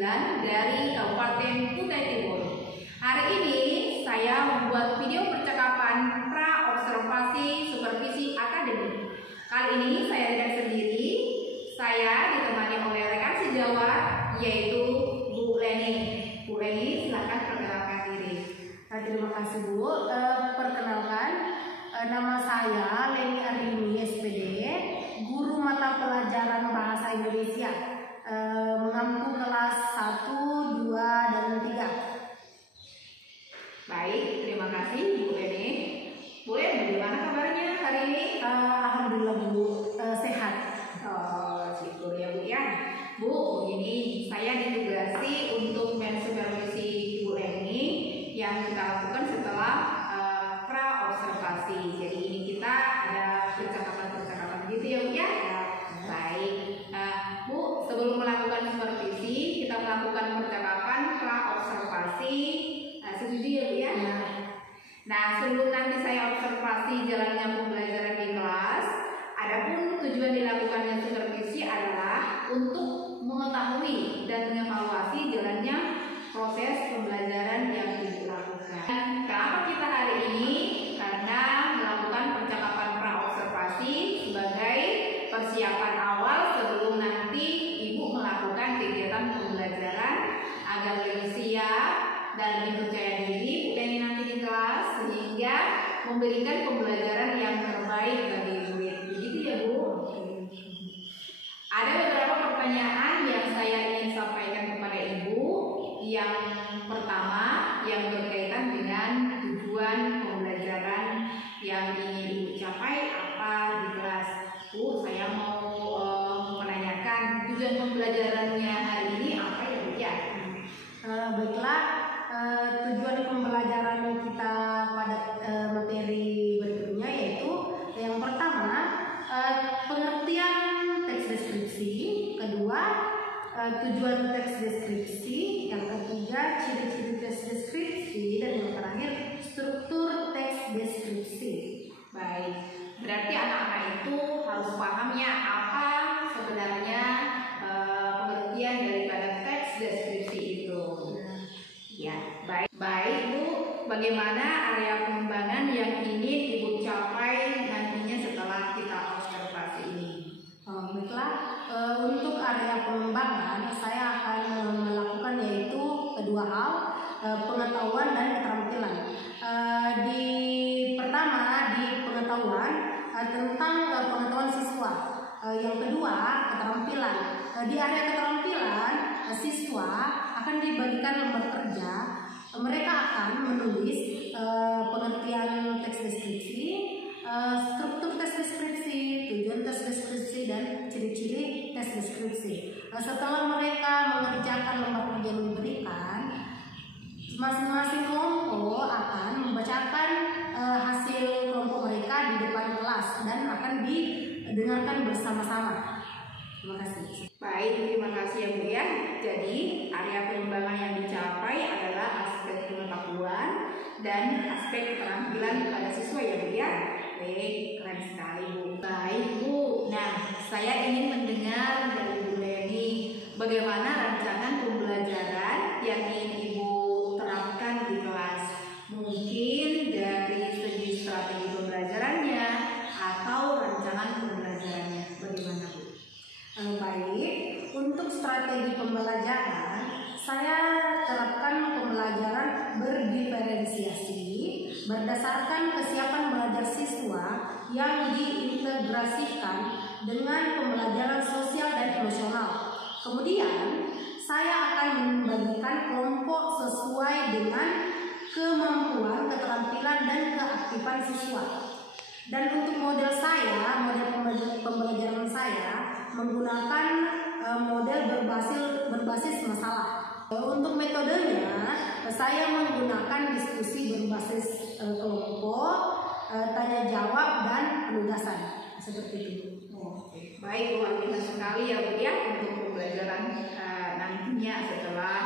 dari Kabupaten Kutai Timur. Hari ini saya membuat video percakapan pra-observasi supervisi akademik. Kali ini saya tidak sendiri, saya ditemani oleh rekan sejawat yaitu Bu Leni. Bu Leni, silakan perkenalkan diri. Terima kasih Bu. Perkenalkan, nama saya Leni Arini SPD, guru mata pelajaran Bahasa Indonesia, mengampu kelas 1, 2, dan 3. Baik, terima kasih Bu Leni. Bu Leni, bagaimana kabarnya hari ini? Alhamdulillah Bu, sehat. Oh, syukur ya Bu ya. Bu, begini, saya ditugasi untuk mensupervisi Bu Leni yang kita lakukan setelah pra-observasi. Jadi ini kita ada percakapan-percakapan gitu ya Bu ya. Baik, Bu, sebelum melakukan supervisi kita melakukan percakapan pra-observasi. Setuju ya Bu ya? Nah, sebelum nanti saya observasi jalannya pembelajaran di kelas, adapun tujuan dilakukannya supervisi adalah untuk mengetahui dan mengevaluasi jalannya proses pembelajaran yang dilakukan. Kenapa kita hari ini? Karena melakukan percakapan pra-observasi sebagai persiapan awal sebelum nanti Ibu melakukan kegiatan pembelajaran agar lebih siap dan lebih percaya diri Bu Leni nanti di kelas sehingga memberikan pembelajaran yang terbaik bagi murid. Begitu ya Bu? Ada beberapa pertanyaan yang saya ingin sampaikan kepada Ibu. Yang pertama yang berkaitan dengan tujuan pembelajaran yang ingin Ibu capai apa di kelas. Bu, saya mau menanyakan tujuan pembelajarannya hari ini apa ya Bu ya? Baiklah, tujuan pembelajaran kita pada materi berikutnya yaitu yang pertama pengertian teks deskripsi, kedua tujuan teks deskripsi, yang ketiga ciri-ciri teks deskripsi, dan yang terakhir struktur teks deskripsi. Baik, berarti anak-anak itu harus pahamnya apa sebenarnya pengertian daripada teks deskripsi itu. Ya, baik Bu, bagaimana area pengembangan yang ingin Ibu capai nantinya setelah kita observasi ini? Baiklah, untuk area pengembangan saya akan melakukan yaitu kedua hal, pengetahuan dan keterampilan. Pertama di pengetahuan tentang pengetahuan siswa. Yang kedua keterampilan. Di area keterampilan siswa akan dibagikan lembar kerja. Mereka akan menulis pengertian teks deskripsi, struktur teks deskripsi, tujuan teks deskripsi, dan ciri-ciri teks deskripsi. Setelah mereka mengerjakan lembar kerja yang diberikan, masing-masing kelompok akan membacakan hasil kelompok mereka di depan kelas dan akan didengarkan bersama-sama. Terima kasih. Baik, terima kasih ya Bu ya. Jadi area pengembangan yang dicapai adalah aspek pengetahuan dan aspek keterampilan pada siswa ya Bu ya. Baik, keren sekali Bu. Baik Bu, nah saya ingin mendengar dari Bu Leni bagaimana rancangan pembelajaran yang ingin Ibu terapkan di kelas. Mungkin dari segi strategi pembelajarannya atau rancangan pembelajarannya. Bagaimana Bu? Baik, untuk strategi pembelajaran saya terapkan pembelajaran berdiferensiasi berdasarkan kesiapan belajar siswa yang diintegrasikan dengan pembelajaran sosial dan emosional. Kemudian saya akan membagikan kelompok sesuai dengan kemampuan, keterampilan, dan keaktifan siswa. Dan untuk model pembelajaran saya menggunakan model berbasis masalah. Untuk metodenya saya menggunakan diskusi berbasis kelompok, tanya jawab, dan penugasan seperti itu. Baik, luar biasa sekali ya Bu ya untuk pembelajaran nantinya setelah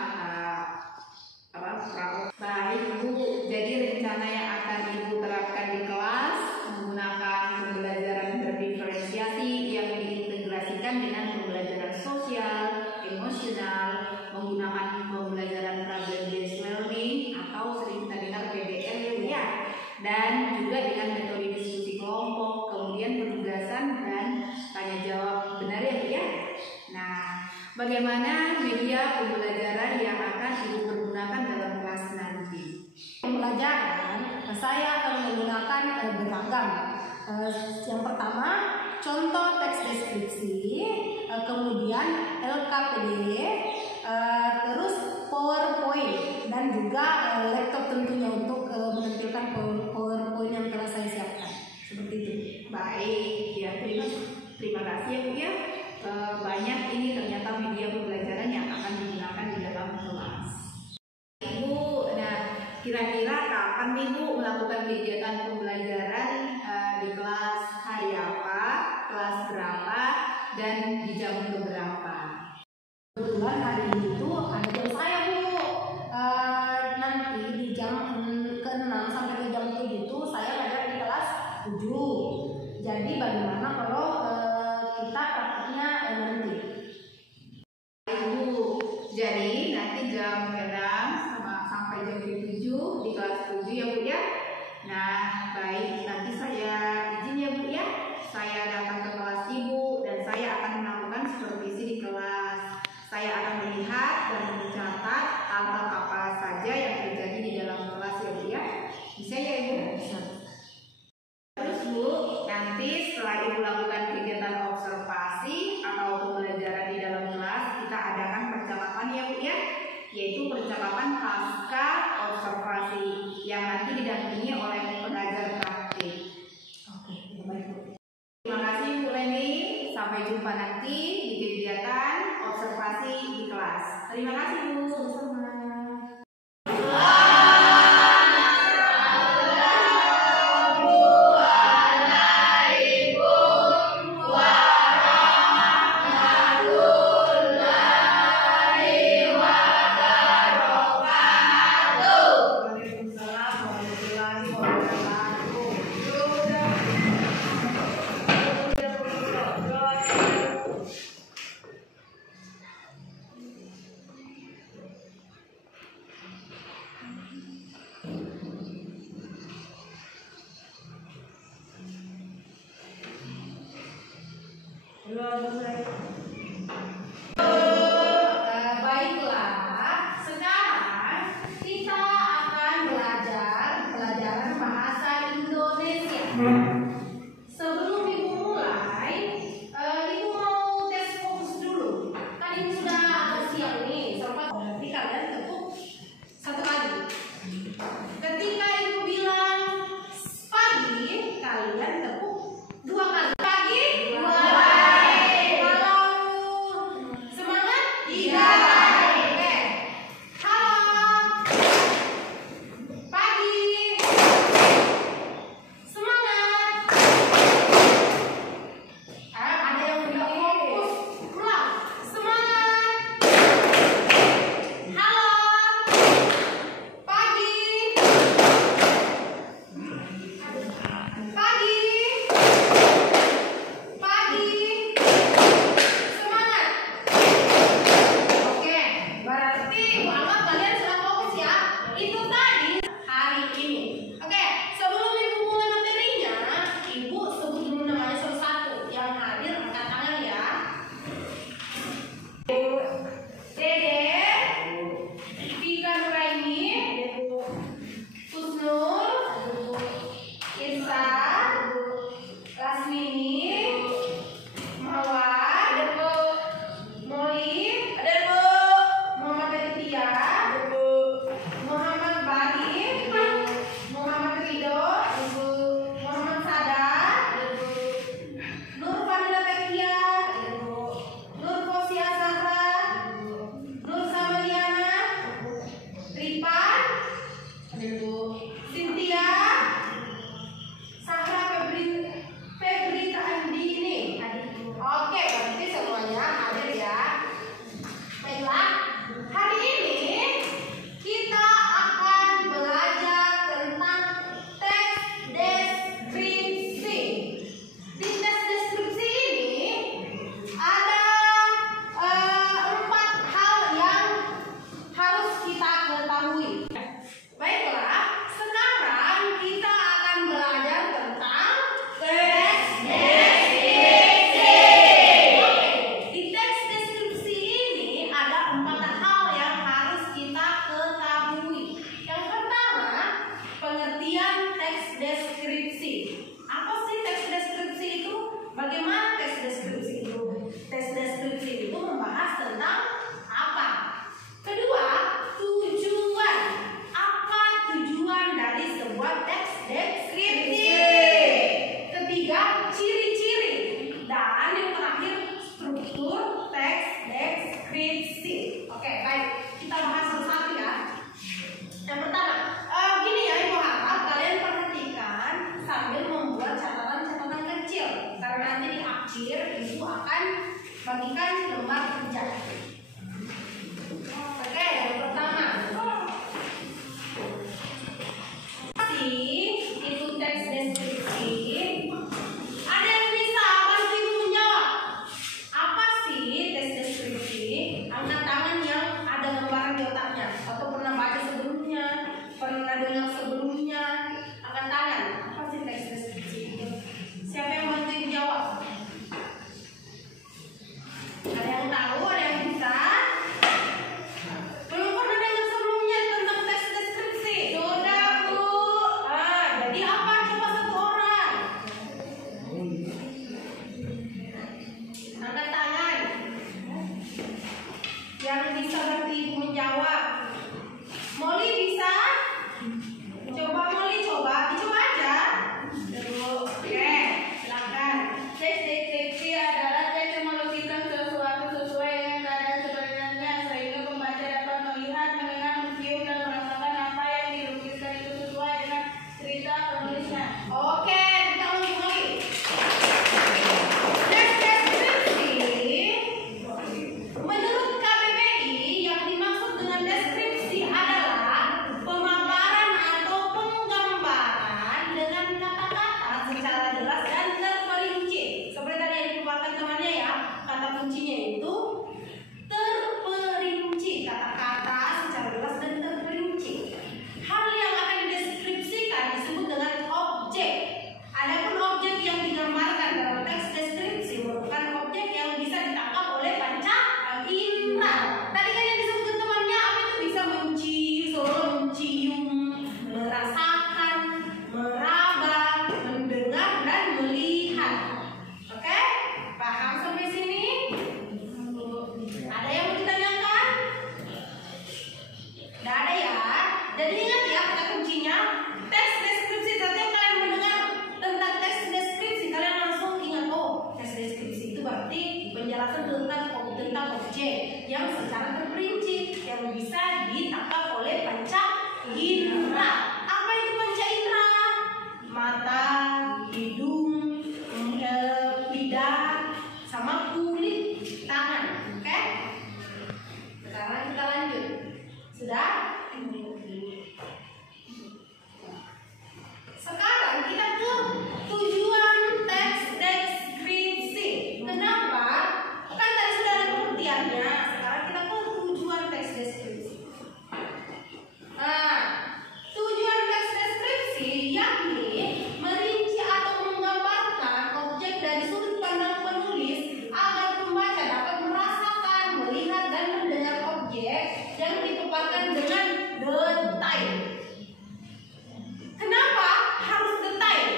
Baik Bu, jadi rencana yang akan Ibu terapkan di kelas menggunakan pembelajaran berdiferensiasi yang diintegrasikan dengan pembelajaran sosial, emosional, menggunakan Bagaimana media pembelajaran yang akan Ibu pergunakan dalam kelas nanti? Pembelajaran saya akan menggunakan beragam. Yang pertama, contoh teks deskripsi, kemudian LKPD, terus PowerPoint, dan juga laptop tentunya untuk menampilkan PowerPoint yang telah saya siapkan. Seperti itu. Baik, ya terima kasih ya Bu ya. Banyak ini ternyata media pembelajaran yang akan digunakan di dalam kelas. Ibu, nah kira-kira kapan nih Bu melakukan kegiatan pembelajaran di kelas hari apa, kelas berapa, dan di jam berapa? Kebetulan hari ini itu ada jam saya Bu. Nanti di jam ke-6 sampai ke jam 7 itu saya ngajar di kelas 7. Jadi bagaimana kalau kita praktiknya nanti? Ibu, jadi nanti jam 6 sampai jam 7 di kelas 7 ya Bu ya. Nah baik, nanti saya izin ya Bu ya. Saya datang ke kelas Ibu dan saya akan melakukan supervisi di kelas. Saya akan melihat dan mencatat hal-hal apa saja yang terjadi di dalam kelas ya Bu ya. Bisa ya Ibu? Bisa. Terus Bu, nanti setelah Ibu lakukan kegiatan observasi atau pembelajaran di dalam kelas, kita adakan percakapan ya Bu ya, yaitu percakapan pasca observasi yang nanti didampingi oleh pengajar praktik. Oke, baik Bu. Terima kasih Bu Leni, sampai jumpa nanti di kegiatan observasi di kelas. Terima kasih Bu. Sama-sama. Baiklah, sekarang kita akan belajar pelajaran bahasa Indonesia. Sebelum Ibu mulai, Ibu mau tes fokus dulu. Kan Ibu sudah agak siang nih, sempat berarti kalian tepuk satu kali. Ketika Ibu bilang pagi, kalian tepuk 2 kali. Pagi, 2 kali. Kalau semangat, 3 kali. Oke. Halo. Pagi. Semangat. Ada yang tidak fokus. Ulang. Semangat. Halo. Pagi. Pagi. Pagi. Semangat. Oke, Yang bisa bantu Ibu menjawab. Molly bisa? Coba Molly, dicoba aja. Oke, silakan. Deskripsi adalah teks yang melukiskan sesuatu sesuai dengan keadaan sebenarnya sehingga pembaca dapat melihat, mendengar, mencium dan merasakan apa yang dilukiskan itu sesuai dengan cerita penulisnya. Oke, kita ulang lagi. Deskripsi menurut KBBI yang dimaksud dengan deskripsi adalah pemaparan atau penggambaran dengan kata-kata secara jelas dan terperinci. Seperti tadi yang dipaparkan temannya ya, kata kuncinya itu terperinci, kata-kata secara jelas dan terperinci. Hal yang akan dideskripsikan disebut dengan objek. Adapun objek yang digambarkan dalam teks deskripsi merupakan objek yang bisa ditangkap oleh panca indera. Tadi kan yang disebutkan temannya apa itu, bisa mencium, merasakan, meraba, mendengar dan melihat. Oke? Paham sampai sini? Ada yang mau ditanyakan? Tidak ada ya? Jadi ingat ya kata kuncinya teks deskripsi. Setiap kalian mendengar tentang teks deskripsi, kalian langsung ingat, oh, teks deskripsi itu berarti penjelasan tentang objek yang secara terperinci yang bisa ditangkap oleh panca indera. Apa itu panca indera? Mata, hidung, lidah, sama kulit tangan. Oke? Sekarang kita lanjut. Sudah? Sekarang kita ke tujuan teks deskripsi. Kenapa? Kan tadi sudah ada pengertiannya. Sekarang kita ke tujuan teks deskripsi. Nah, tujuan teks deskripsi yakni merinci atau menggambarkan objek dari sudut pandang penulis agar pembaca dapat merasakan, melihat dan mendengar objek yang dipaparkan dengan detail. Kenapa harus detail?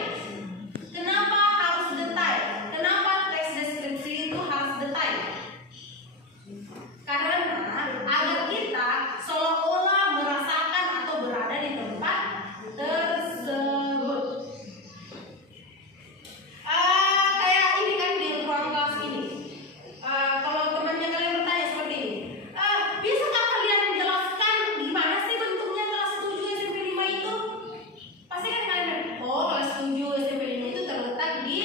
Kenapa harus detail? Kenapa teks deskripsi itu harus detail? Karena agar kita seolah-olah merasakan atau berada di tempat tersebut. Kayak ini kan di ruang kelas ini. Kalau temannya kalian bertanya seperti ini, bisakah kalian menjelaskan gimana sih bentuknya kelas 7 SMP 5 itu? Pasti kan kalian bilang, oh kelas 7 SMP 5 itu terletak di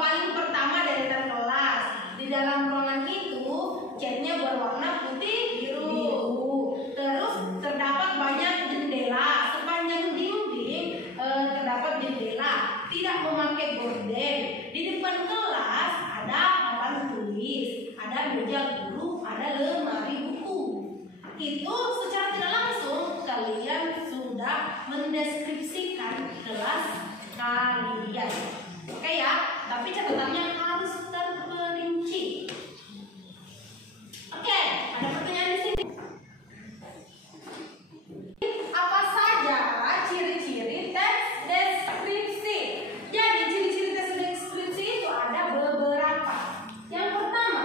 paling pertama deretan kelas. Di dalam ruangan itu catnya berwarna putih biru. Terus terdapat banyak jendela. Sepanjang dinding terdapat jendela. Tidak memakai gorden. Di depan kelas ada papan tulis, ada meja guru, ada lemari buku. Itu secara tidak langsung kalian sudah mendeskripsikan kelas kalian. Oke ya, tapi catatannya harus terperinci. Oke, ada pertanyaan di sini. Apa saja ciri-ciri teks deskripsi? Jadi ciri-ciri teks deskripsi itu ada beberapa. Yang pertama,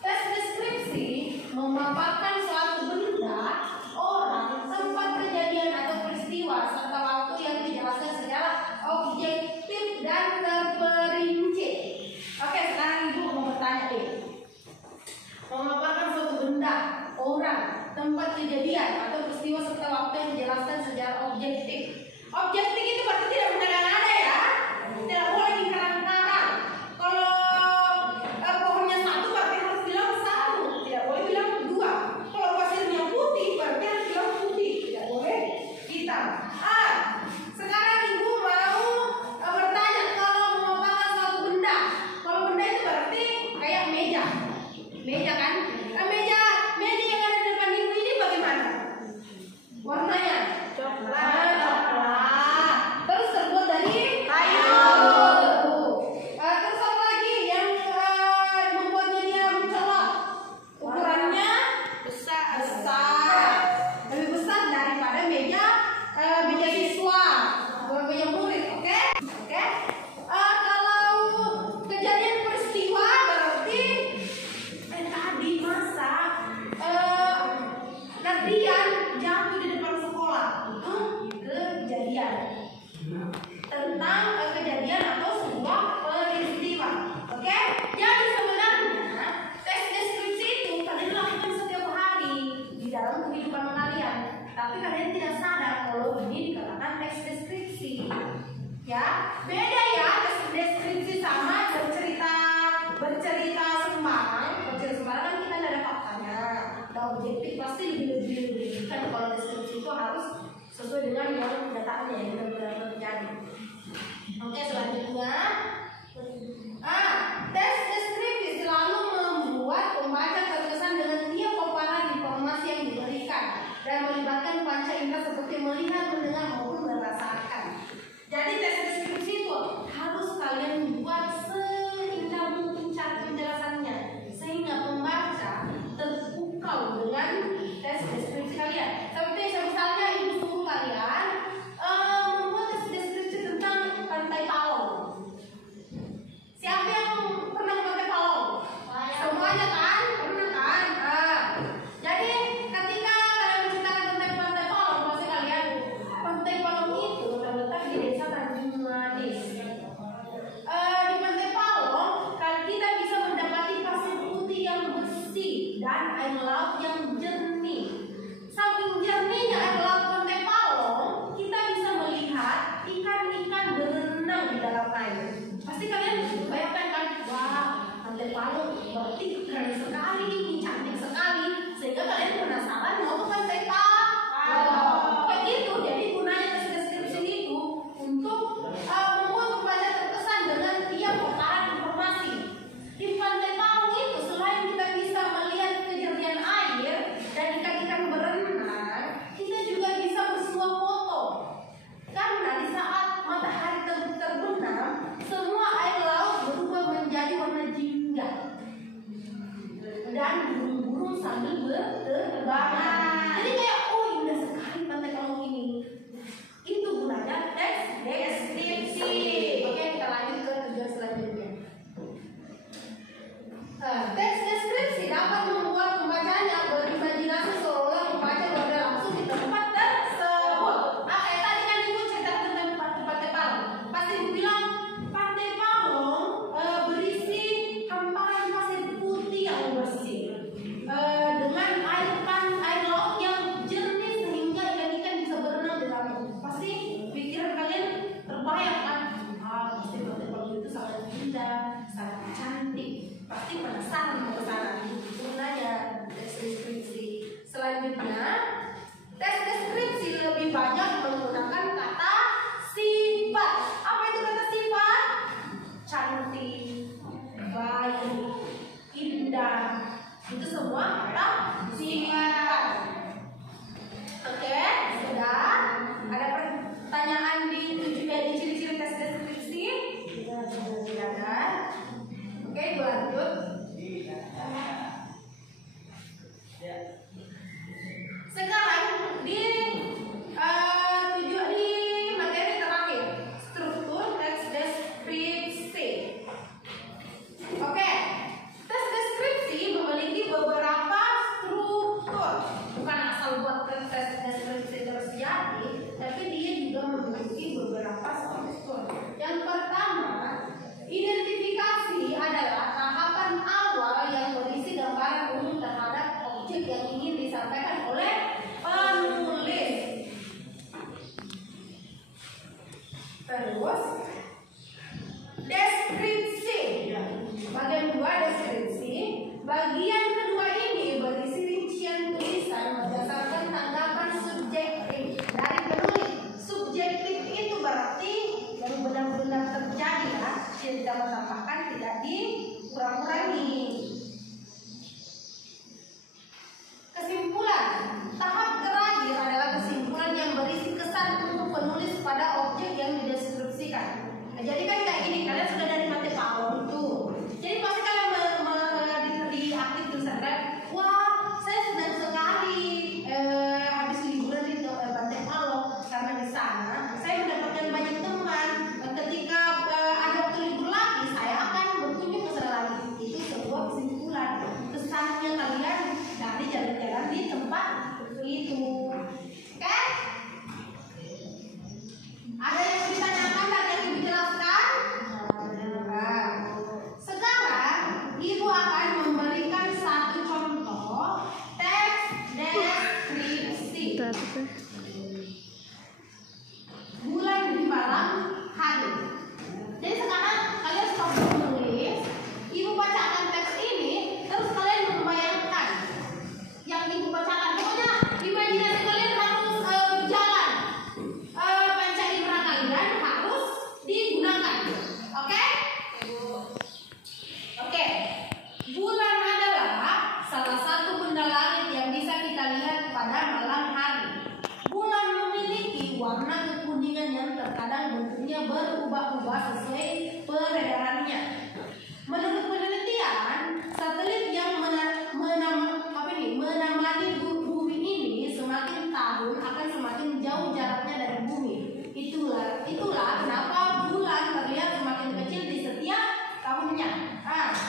teks deskripsi memaparkan suatu benda, orang, tempat kejadian atau peristiwa serta waktu yang dijelaskan secara objektif dan terperinci. Oke, sekarang Ibu mau bertanya deh. Memaparkan suatu benda, orang, tempat kejadian atau peristiwa serta waktu yang dijelaskan secara objektif. Objektif itu berarti tidak mengada-ngada ya, tidak boleh dikarang-karang. Kalau pohonnya satu berarti harus bilang satu, tidak boleh bilang dua. Kalau pasirnya putih berarti harus bilang putih, tidak boleh hitam. Sekarang Ibu mau bertanya, kalau memaparkan suatu benda, kalau benda itu berarti kayak meja kan? Meja yang ada di depan Ibu ini bagaimana? Warnanya coklat. Terus terbuat dari kayu. sesuai dengan yang kenyataannya yang benar-benar terjadi. Oke, selanjutnya, tes deskripsi selalu membuat pembaca terkesan dengan tiap paparan informasi yang diberikan dan melibatkan panca indera seperti melihat, mendengar maupun merasakan. Jadi tes deskripsi itu harus kalian buat seindah mungkin cara penjelasannya sehingga pembaca terpukau dengan tes deskripsi kalian. Seperti misalnya ibu suruh kalian membuat tes deskripsi tentang Pantai Palong. Siapa yang pernah ke Pantai Palong? Semuanya kan? Pernah kan? Jadi ketika kalian menceritakan tentang Pantai Palong, pasti kalian Pantai Palong itu terletak di desa Tanjung Manis. Di Pantai Palong kita bisa mendapati pasir putih yang bersih dan air laut yang jernih. Saking jernihnya air laut Pantai Palong, kita bisa melihat ikan-ikan berenang di dalam air. Pasti kalian bayangkan kan, wah Pantai Palong berarti keren sekali, ini cantik sekali, sehingga kalian penasaran mau ke Pantai Palong. Kayak gitu. Jadi gunanya tes deskripsi itu untuk membuat pembaca terkesan dengan tiap putaran informasi. Di Pantai Palong itu selain kita bisa melihat kejernihan air dan ikan-ikan berenang, kita juga bisa bersuah foto. Karena di saat matahari terbenam, semua air laut berubah menjadi warna jingga dan burung-burung sambil berterbangan. Jadi kayak indah sekali Pantai Palong ini. Itu gunanya tes deskripsi. Oke, kita lanjut ke tujuan selanjutnya. Tes deskripsi dapat membuat pembacanya berimajinasi seolah membaca berada langsung di tempat tersebut. Kayak tadi kan ibu cerita tentang Pantai Palong. Pasti ibu bilang Pantai Palong berisi hamparan pasir putih yang bersih dengan air laut yang jernih sehingga ikan-ikan bisa berenang di dalamnya. Pasti pikiran kalian terbayang kan? Pasti Pantai Palong itu sangat indah, sangat cantik. Pasti penasaran mau ke sana. Gunanya tes deskripsi. Selanjutnya, tes deskripsi lebih banyak menggunakan kata sifat. Apa itu kata sifat? Cantik, baik, indah. Itu semua kata sifat. Oke, sudah. Ada pertanyaan di ciri-ciri tes deskripsi? Tidak ada. Oke, lanjut. Sekarang di materi terakhir, struktur teks deskripsi. Oke, tes deskripsi memiliki beberapa struktur. Bukan asal buat tes deskripsi terus jadi, tapi dia juga memiliki beberapa struktur. Yang pertama, identifikasi adalah tahapan awal yang berisi gambaran umum terhadap objek yang ingin disampaikan oleh penulis. Terus, deskripsi. Bagian 2 deskripsi. Bagian kedua ini berisi rincian tulisan berdasarkan tanggapan subjektif dari penulis. Subjektif itu berarti yang benar-benar terjadi ya, tidak ditambahkan, tidak dikurang-kurangi. Kesimpulan. Tahap terakhir adalah kesimpulan yang berisi kesan untuk penulis pada objek yang dideskripsikan. Nah, jadi kan kayak gini, kalian sudah dari Pantai Palong itu. Jadi pasti kalian di akhir tulisan kan, wah saya senang sekali habis liburan di Pantai Palong karena di sana saya mendapatkan banyak teman. Ketika ada waktu libur lagi, saya akan berkunjung ke sana lagi. Itu sebuah kesimpulan kesannya kalian dari jalan-jalan di tempat itu. Oke? Ada yang ditanyakan dan yang dijelaskan? Nah, sekarang ibu akan memberikan satu contoh teks deskripsi. Bulan di malam hari. Jadi sekarang kalian stop menulis, ibu bacakan teks ini, terus kalian membayangkan yang ibu bacakan. Pokoknya imajinasikan terkadang bentuknya berubah-ubah sesuai peredarannya. Menurut penelitian, satelit yang menemani bumi ini semakin tahun akan semakin jauh jaraknya dari bumi. Itulah kenapa bulan terlihat semakin kecil di setiap tahunnya.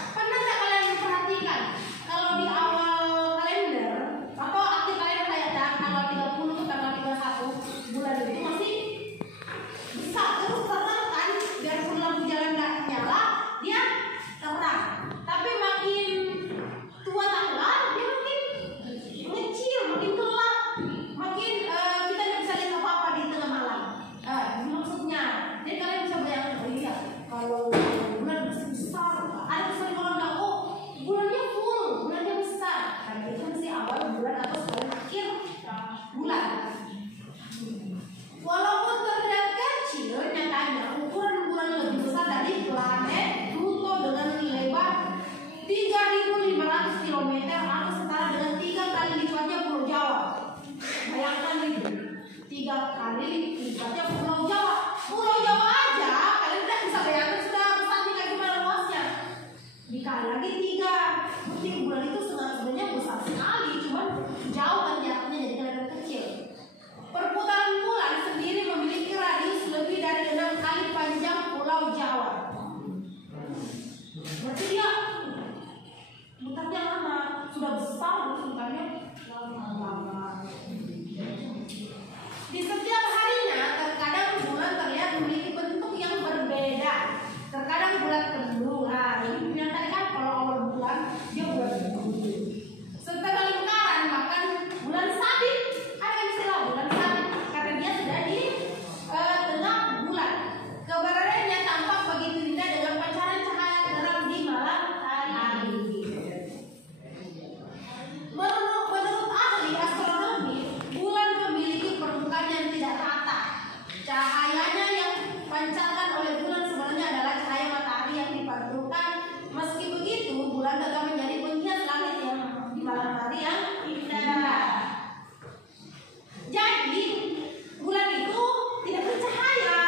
Pernah nggak kalian perhatikan kalau di awal kalender atau akhir kalender kayak tanggal 30 ke tanggal 31 bulan itu masih besar terus terang kan, biarpun lampu jalan nggak nyala dia terang. Tapi makin tua tanggal dia makin kecil, makin gelap, makin kita nggak bisa lihat apa-apa di tengah malam. Maksudnya, jadi kalian bisa bayangkan, oh iya, kalau bulan besar, ada besar kalau nggak, oh bulannya full, bulannya besar. Kan itu mesti awal bulan atau sebelum akhir bulan. Walaupun terlihat kecil, nyatanya ukuran bulan lebih besar dari planet Pluto dengan lebar 3.500 km atau setara dengan 3 kali lipatnya Pulau Jawa. Bayangkan itu, 3 kali lipatnya Pulau Jawa. Pulau Jawa aja kalian tidak bisa bayangkan sudah besarnya kayak gimana luasnya. Dikali lagi 3, bukti bulan itu sebenarnya besar sekali, cuman jauh kan jaraknya jadi kelihatan kecil. Perputaran bulan sendiri memiliki radius lebih dari 6 kali panjang Pulau Jawa. Berarti dia mutarnya lama, sudah besar terus mutarnya lama. Di setiap harinya terkadang bulan terlihat memiliki bentuk yang berbeda. Terkadang bulan penuh. Ini yang tadi kan kalau awal bulan dia bulan penuh. Setelah lingkaran bahkan bulan sabit, ada istilah bulan sabit karena dia sudah di tengah bulan. Keberadaannya tampak begitu indah dengan pancaran cahaya terang di malam hari. Menurut ahli astronomi, bulan memiliki permukaan yang tidak rata. Cahayanya yang pancarkan oleh bulan sebenarnya adalah cahaya matahari yang dipantulkan. Meski begitu, bulan tetap menjadi penghias langit yang di malam hari yang indah. Jadi, bulan itu tidak bercahaya.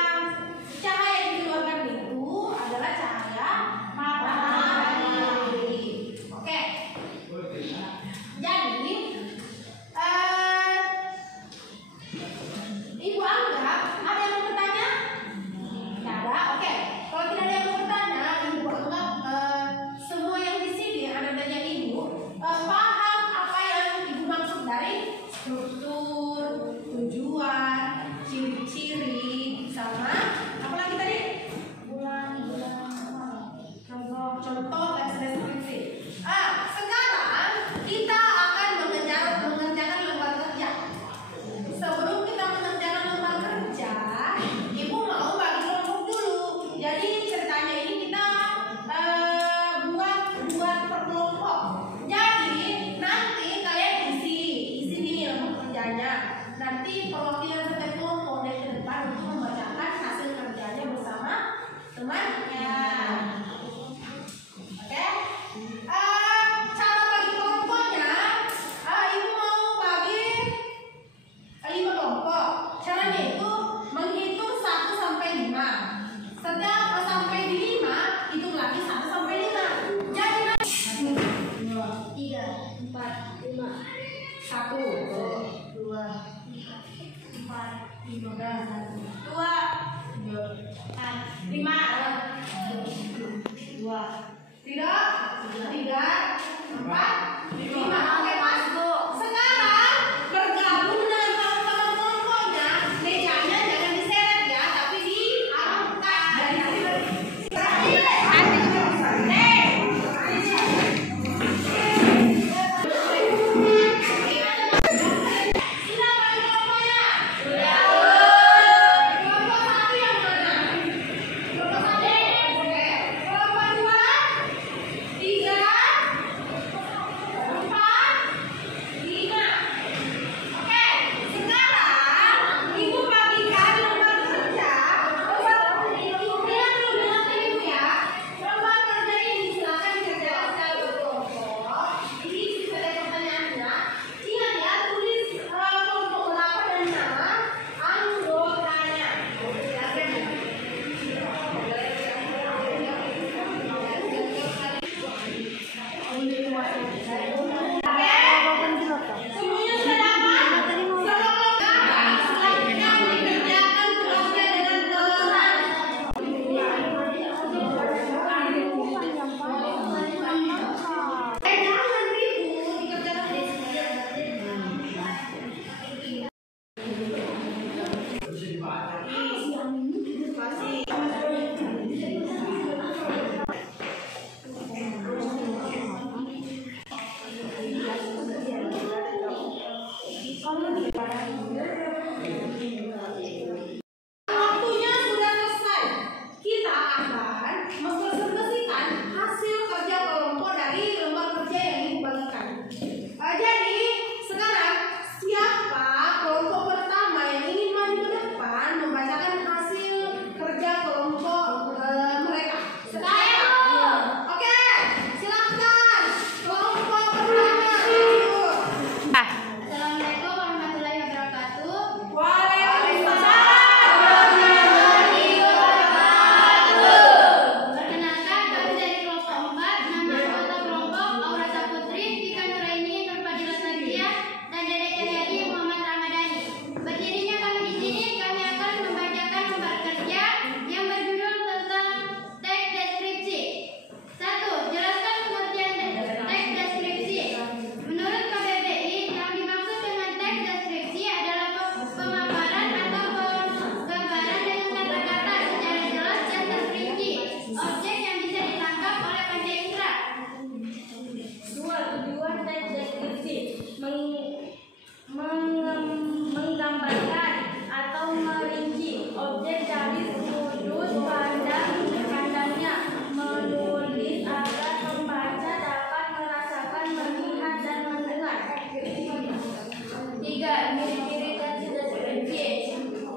Cahaya yang dikeluarkan itu adalah cahaya matahari. Oke. Jadi, Ibu anggap ada yang mau bertanya? Tidak ada? Oke. Kalau tidak ada yang mau bertanya, Ibu anggap semua yang di sini, anak-anaknya Ibu paham apa yang Ibu maksud dari struktur, tujuan, ciri-ciri, sama apa lagi tadi? Contoh teks deskripsi. Sekarang kita akan mengerjakan lembar kerja. Sebelum kita mengerjakan lembar kerja, Ibu mau bagi kelompok dulu. Jadi ceritanya ini kita buat per kelompok. Jadi nanti kalian isi nih lembar kerjanya. Nanti perwakilan setiap kelompok dari ke depan untuk membacakan hasil kerjanya bersama temannya. Oke? Cara bagi kelompoknya, Ibu mau bagi 5 kelompok. Caranya itu menghitung 1 sampai 5. Setiap sampai di 5, hitung lagi 1 sampai 5. Jadi 1, 2, 3, 4, 5. 1, 2, 4, 5, 2, 5, 2, 3, 4, 5. Oke, Mas. Sekarang bergabung dengan teman-teman kelompoknya. Mejanya jangan diseret ya, tapi diangkat dari silakan kelompoknya.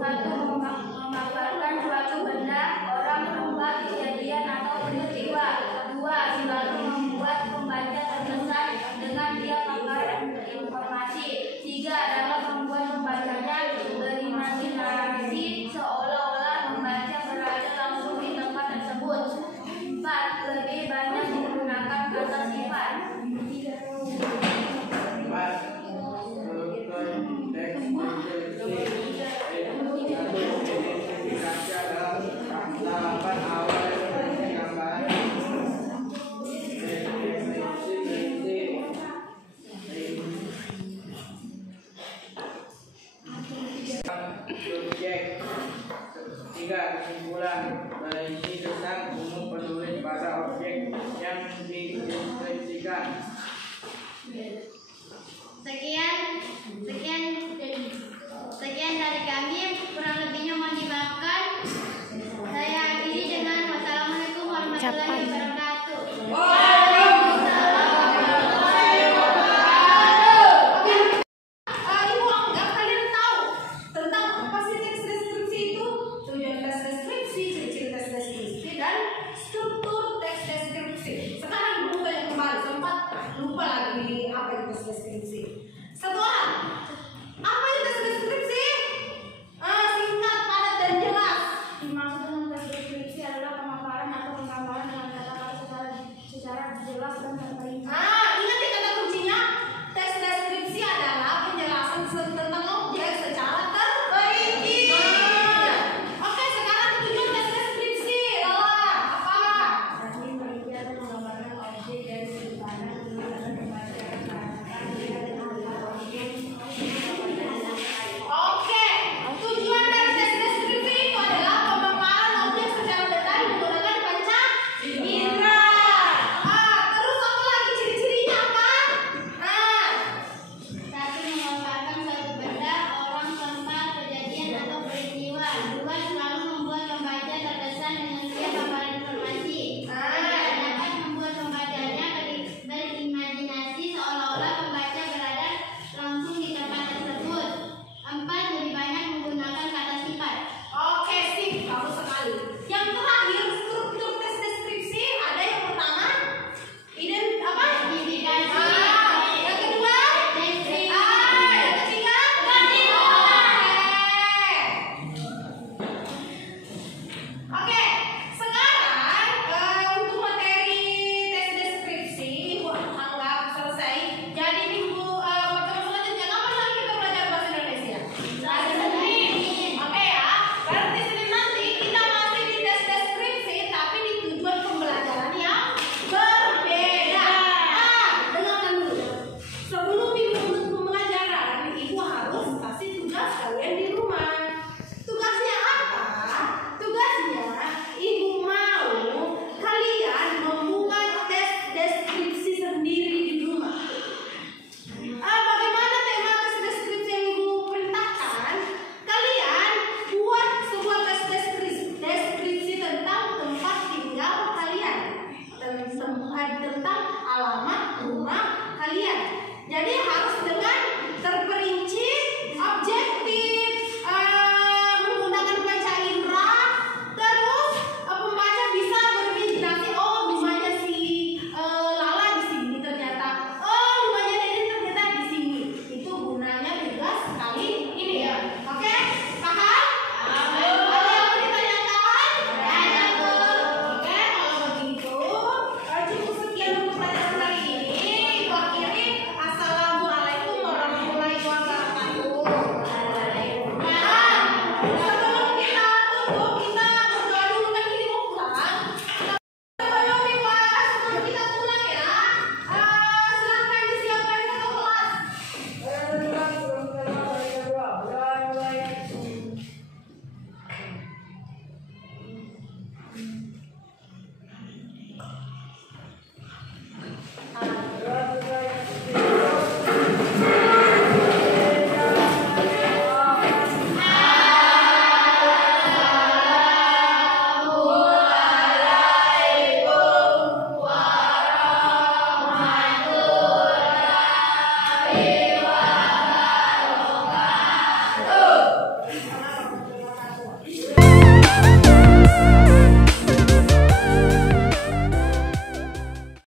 membantu